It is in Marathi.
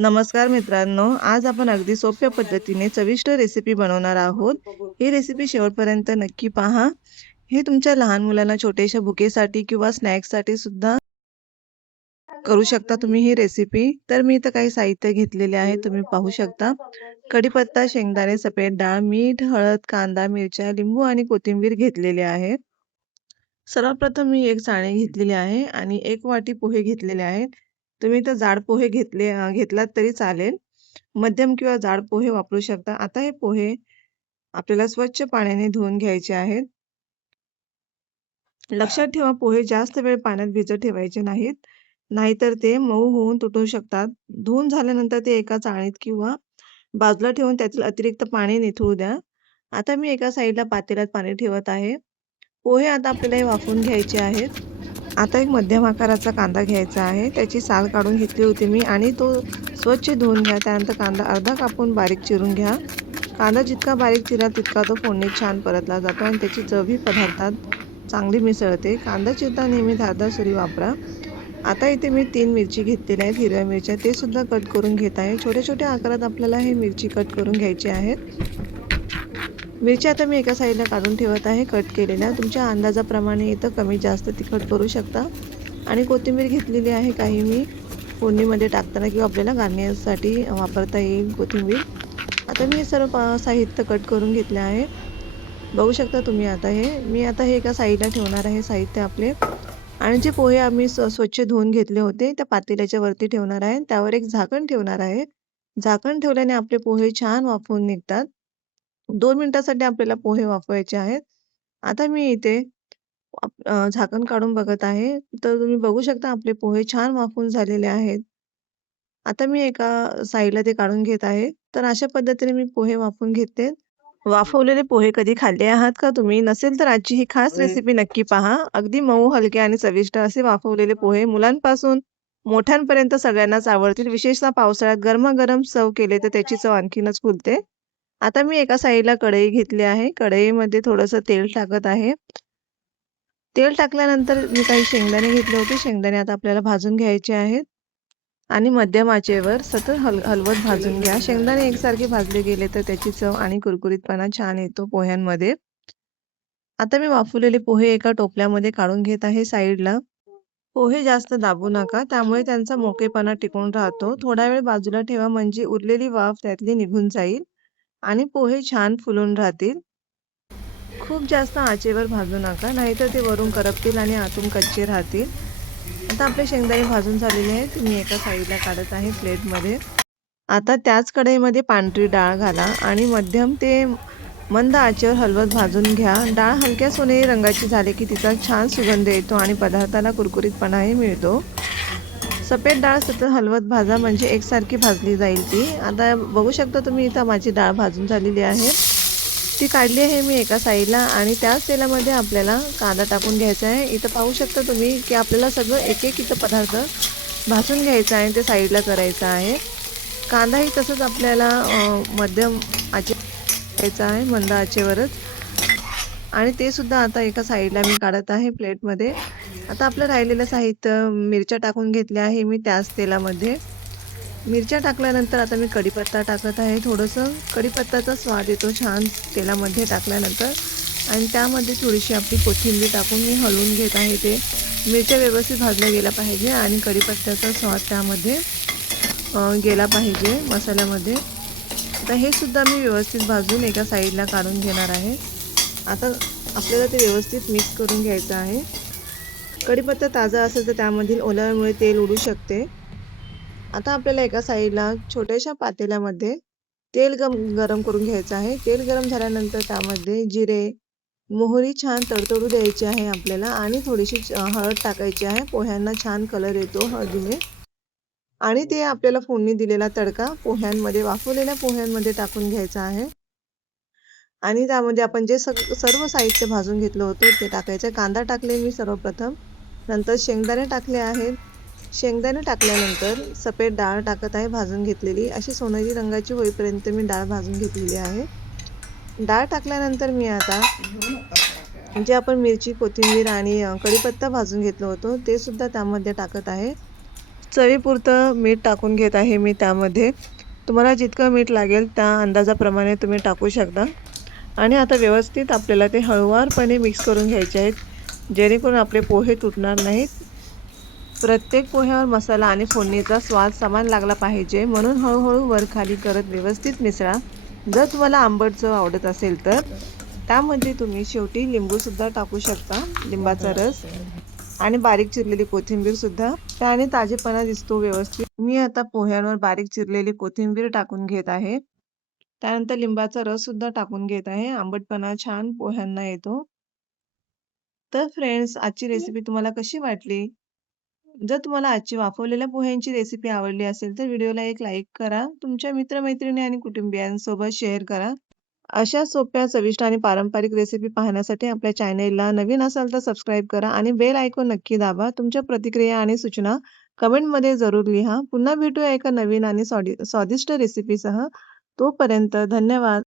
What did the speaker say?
नमस्कार मित्रांनो, आज आपण अगदी सोप्या पद्धतीने चविष्ट रेसिपी बनवणार आहोत. ही रेसिपी शेवटपर्यंत नक्की पहा. हे तुमच्या लहान मुलांना छोट्याशा बुकेसाठी किंवा स्नॅक्ससाठी सुद्धा करू शकता तुम्ही ही रेसिपी. तर मी इथं काही साहित्य घेतलेले आहे, तुम्ही पाहू शकता. कढीपत्ता, शेंगदाणे, सफेद डाळ, मीठ, हळद, कांदा, मिरच्या, लिंबू आणि कोथिंबीर घेतलेले आहे. सर्वप्रथम मी एक चाळणी घेतलेली आहे आणि 1 वाटी पोहे घेतलेले आहेत. तुम्ही तर जाड पोहे घेतलात तरी चालेल. मध्यम किंवा जाड पोहे वापरू शकता. आता हे पोहे आपल्याला स्वच्छ पाण्याने धुवून घ्यायचे आहेत. लक्षात ठेवा, पोहे जास्त वेळ पाण्यात भिजत ठेवायचे नाहीत, नाहीतर ते मऊ होऊन तुटू शकतात. धुवून झाल्यानंतर ते एका चाळणीत किंवा बाजूला ठेवून त्यातील अतिरिक्त पाणी निथळू द्या. आता मी एका साईडला पातेल्यात पाणी ठेवत आहे. पोहे आता आपल्याला हे वाफवून घ्यायचे आहेत. आता एक मध्यम आकाराचा कांदा घ्यायचा आहे. त्याची साल काढून घेतली होती मी आणि तो स्वच्छ धुवून घ्या. त्यानंतर कांदा अर्धा कापून बारीक चिरून घ्या. कांदा जितका बारीक चिराल तितका तो फोडणीत छान परतला जातो आणि त्याची चवही पदार्थात चांगली मिसळते. कांदा चिरताना नेहमी धारदार सुरी वापरा. आता इथे मी 3 मिरची घेतलेल्या आहेत, हिरव्या मिरच्या, ते सुद्धा कट करून घेत आहे. छोट्या छोट्या आकारात आपल्याला हे मिरची कट करून घ्यायची आहेत. मिरच्या आता मी एका साईडला काढून ठेवत आहे कट केलेल्या. तुमच्या अंदाजाप्रमाणे इथं कमी जास्त तिखट करू शकता. आणि कोथिंबीर घेतलेली आहे काही मी फोडणीमध्ये टाकताना किंवा आपल्याला गार्नियरसाठी वापरता येईल कोथिंबीर. आता मी हे सर्व साहित्य कट करून घेतले आहे. बघू शकता तुम्ही आता मी आता हे एका साईडला ठेवणार आहे साहित्य आपले. आणि जे पोहे आम्ही स्वच्छ धुवून घेतले होते त्या पातेल्याच्या वरती ठेवणार आहे. त्यावर एक झाकण ठेवणार आहे. झाकण ठेवल्याने आपले पोहे छान वाफवून निघतात. 2 मिनिटांसाठी आपल्याला पोहे वाफवायचे आहेत. आता मी इथे झाकण काढून बघत आहे. तर तुम्ही बघू शकता आपले पोहे छान वाफवून झालेले आहेत. आता मी एका साईडला ते काढून घेत आहे. तर अशा पद्धतीने मी पोहे वाफवून घेते. वाफवलेले पोहे कधी खाल्ले आहात का तुम्ही? नसेल तर आजची ही खास रेसिपी नक्की पहा. अगदी मऊ, हलके आणि चविष्ट असे वाफवलेले पोहे मुलांपासून मोठ्यांपर्यंत सगळ्यांनाच आवडतील. विशेषतः पावसाळ्यात गरमागरम सर्व्ह केले तर त्याची चव आणखीनच फुलते. आता मी एका साईडला कढई घेतली आहे. कढईमध्ये थोडंसं तेल टाकत आहे. तेल टाकल्यानंतर मी काही शेंगदाणे घेतले होते. शेंगदाणे आता आपल्याला भाजून घ्यायचे आहेत आणि मध्यम आचेवर सतत हलवत भाजून घ्या. शेंगदाणे एकसारखे भाजले गेले तर त्याची चव आणि कुरकुरीतपणा छान येतो पोह्यांमध्ये. आता मी वाफवलेले पोहे एका टोपल्यामध्ये काढून घेत आहे साईडला. पोहे जास्त दाबू नका, त्यामुळे त्यांचा मोकळेपणा टिकून राहतो. थोडा वेळ बाजूला ठेवा म्हणजे उरलेली वाफ त्यातली निघून जाईल आणि पोहे छान फुलून राहतील. खूप जास्त आचेवर भाजू नका, नाहीतर ते वरून करपतील आणि आतून कच्चे राहतील. आता आपले शेंगदाणे भाजून झालेले आहेत. मी एका साईडला काढत आहे प्लेटमध्ये. आता त्याच कढईमध्ये पांढरी डाळ घाला आणि मध्यम ते मंद आचेवर हलवत भाजून घ्या. डाळ हलक्या सोनेरी रंगाची झाली की तिचा छान सुगंध येतो आणि पदार्थाला कुरकुरीतपणाही मिळतो. सफेद डाळ सतत हलवत भाजा म्हणजे एकसारखी भाजली जाईल ती. आता बघू शकता तुम्ही इथं माझी डाळ भाजून झालेली आहे. ती काढली आहे मी एका साईडला आणि त्याच तेलामध्ये आपल्याला कांदा टाकून घ्यायचा आहे. इथं पाहू शकता तुम्ही की आपल्याला सगळं एक एक इथं पदार्थ भाजून घ्यायचा आहे, ते साईडला करायचं आहे. कांदाही तसंच आपल्याला मध्यम आचे घ्यायचा आहे, मंद आचेवरच. आणि ते सुद्धा आता एका साईडला मी काढत आहे प्लेटमध्ये. आता आपलं राहिलेलं साहित्य मिरच्या टाकून घेतल्या आहे मी त्याच तेलामध्ये. मिरच्या टाकल्यानंतर आता मी कढीपत्ता टाकत आहे. थोडंसं कढीपत्त्याचा स्वाद येतो छान तेलामध्ये टाकल्यानंतर. आणि त्यामध्ये थोडीशी आपली कोथिंबीर टाकून मी हलवून घेत आहे. ते मिरच्या व्यवस्थित भाजल्या गेल्या पाहिजे आणि कढीपत्त्याचा स्वाद त्यामध्ये गेला पाहिजे मसाल्यामध्ये. आता हे सुद्धा मी व्यवस्थित भाजून एका साईडला काढून घेणार आहे. आता आपल्याला ते व्यवस्थित मिक्स करून घ्यायचं आहे. कढीपत्ता ताजा असेल तर त्यामधील ओल्यामुळे तेल उडू शकते. आता आपल्याला एका साईडला छोट्याशा पातेल्यामध्ये तेल गरम करून घ्यायचं आहे. तेल गरम झाल्यानंतर त्यामध्ये जिरे, मोहरी छान तडतडू द्यायची आहे आपल्याला आणि थोडीशी हळद टाकायची आहे. पोह्यांना छान कलर येतो हळदीने. आणि ते आपल्याला फोडणी दिलेला तडका पोह्यांमध्ये, वाफवलेल्या पोह्यांमध्ये टाकून घ्यायचा आहे. आणि त्यामध्ये आपण जे सर्व साहित्य भाजून घेतलं होतं ते टाकायचं. कांदा टाकले मी सर्वप्रथम, नंतर शेंगदाणे टाकले आहेत. शेंगदाणे टाकल्यानंतर सफेद डाळ टाकत आहे भाजून घेतलेली. अशी सोनेरी रंगाची होईपर्यंत मी डाळ भाजून घेतलेली आहे. डाळ टाकल्यानंतर मी आता जे आपण मिरची, कोथिंबीर आणि कढीपत्ता भाजून घेतलं होतं ते सुद्धा त्यामध्ये टाकत आहे. चवीपुरतं मीठ टाकून घेत आहे मी त्यामध्ये. तुम्हाला जितकं मीठ लागेल त्या अंदाजाप्रमाणे तुम्ही टाकू शकता. आणि आता व्यवस्थित आपल्याला ते हळुवारपणे मिक्स करून घ्यायचे आहेत, जेणेकरून आपले पोहे तुटणार नाहीत. प्रत्येक पोह्यावर मसाला आणि फोडणीचा स्वाद समान लागला पाहिजे, म्हणून हळू-हळू वर-खाली करत व्यवस्थित मिसळा. जर तुम्हाला आंबट चव आवडत असेल तर त्यामध्ये तुम्ही शेवटी लिंबू सुद्धा टाकू शकता, लिंबाचा रस आणि बारीक चिरलेली कोथिंबीर सुद्धा. त्याने ताजेपणा दिसतो व्यवस्थित. मी आता पोह्यांवर बारीक चिरलेली कोथिंबीर टाकून घेत आहे. त्यानंतर लिंबाचा रस सुद्धा टाकून घेत आहे. आंबटपणा छान पोह्यांना येतो. तर फ्रेंड्स, आजची रेसिपी तुम्हाला कशी वाटली? जर तुम्हाला आजची वाफवलेल्या पोह्यांची रेसिपी आवडली असेल तर व्हिडिओला एक लाईक करा. तुमच्या मित्र-मैत्रिणी आणि कुटुंबियांसोबत शेअर करा. अशा सोप्या, चविष्ट आणि पारंपरिक रेसिपी पाहण्यासाठी आपल्या चॅनेलला नवीन असाल तर सबस्क्राईब करा आणि बेल आयकॉन नक्की दाबा. तुमच्या प्रतिक्रिया आणि सूचना कमेंटमध्ये जरूर लिहा. पुन्हा भेटूया एका नवीन आणि स्वादिष्ट रेसिपीसह. तोपर्यंत धन्यवाद.